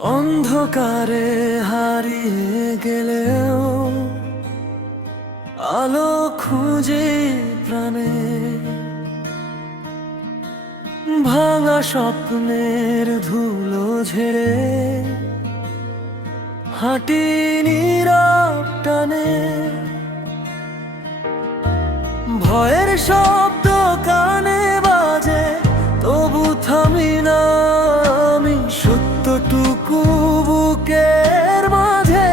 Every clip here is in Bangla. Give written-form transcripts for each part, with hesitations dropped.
অন্ধকারে হারিয়ে গেলেও আলো খুঁজে প্রাণে, ভাঙা স্বপ্নের ধুলো ঝেড়ে হাঁটি নীরব টানে। ভয়ের শব্দ কানে বাজে, তবু থামি না আমি, সত্যটুকু বুকের মাঝে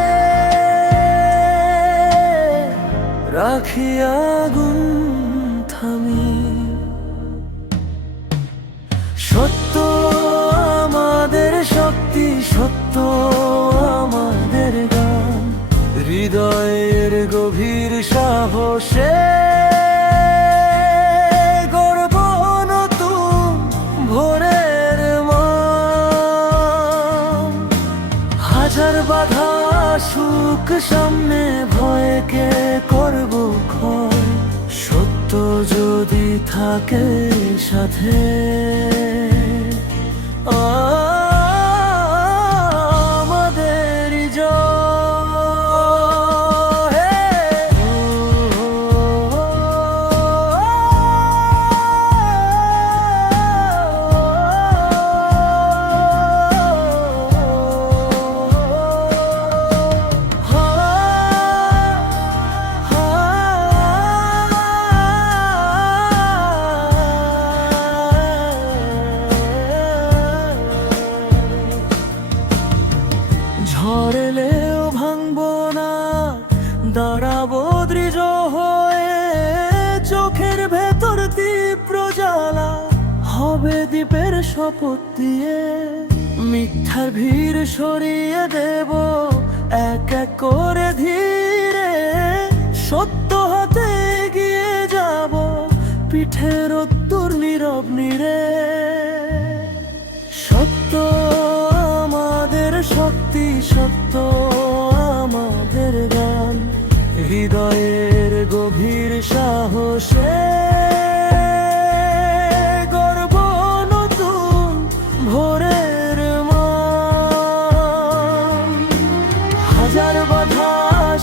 রাখি আগুন থামি। সত্য আমাদের শক্তি, সত্য আমাদের গান, হৃদয়ের গভীর সাহসে গর্ব নতুন ভোরের মান। হাজার বাধা সুখ সামনে, ভয়কে করব ক্ষয়, সত্য যদি থাকে সাথে। আমাদেরই জয়। ঝড় এলেও ভাঙবো না, দাঁড়াবো দৃঢ় হয়ে, চোখের ভেতর তীব্র জ্বালা হবে দ্বীপের শপথ দিয়ে। মিথ্যার ভিড় সরিয়ে দেব এক এক করে ধীরে, সত্য হাতে এগিয়ে যাব পিঠের উত্তর নীরব নীরে। সত্য আমাদের শক্তি, সত্য আমাদের গান, হৃদয়ের গভীর সাহসে গর্ব নতুন ভোরের মান। হাজার বাধা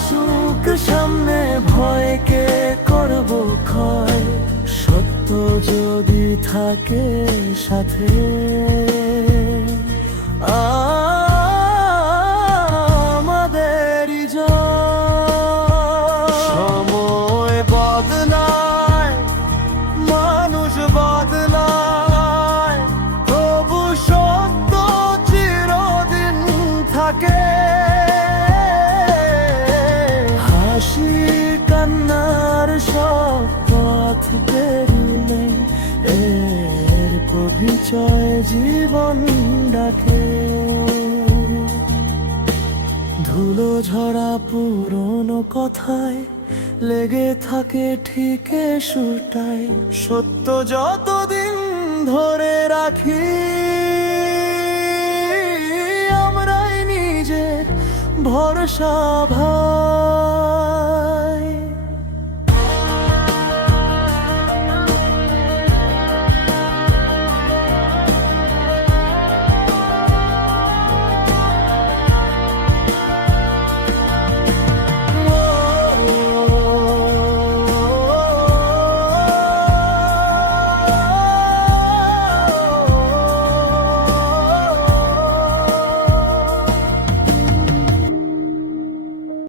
সুখ সামনে, ভয়কে করব ক্ষয়, সত্য যদি থাকে সাথে। আমাদেরই জয়। সময় বদলায়, মানুষ বদলায়, তবু সত্য চিরদিন থাকে। হাসি কান্নার সব পথ পেরিয়ে এর পরিচয় জীবন ডাকে। ধুলো ঝরা পুরনো কথায় লেগে থাকে ঠিক সুরটাই, সত্য যতদিন ধরে রাখি আমরাই নিজের ভরসা ভাই।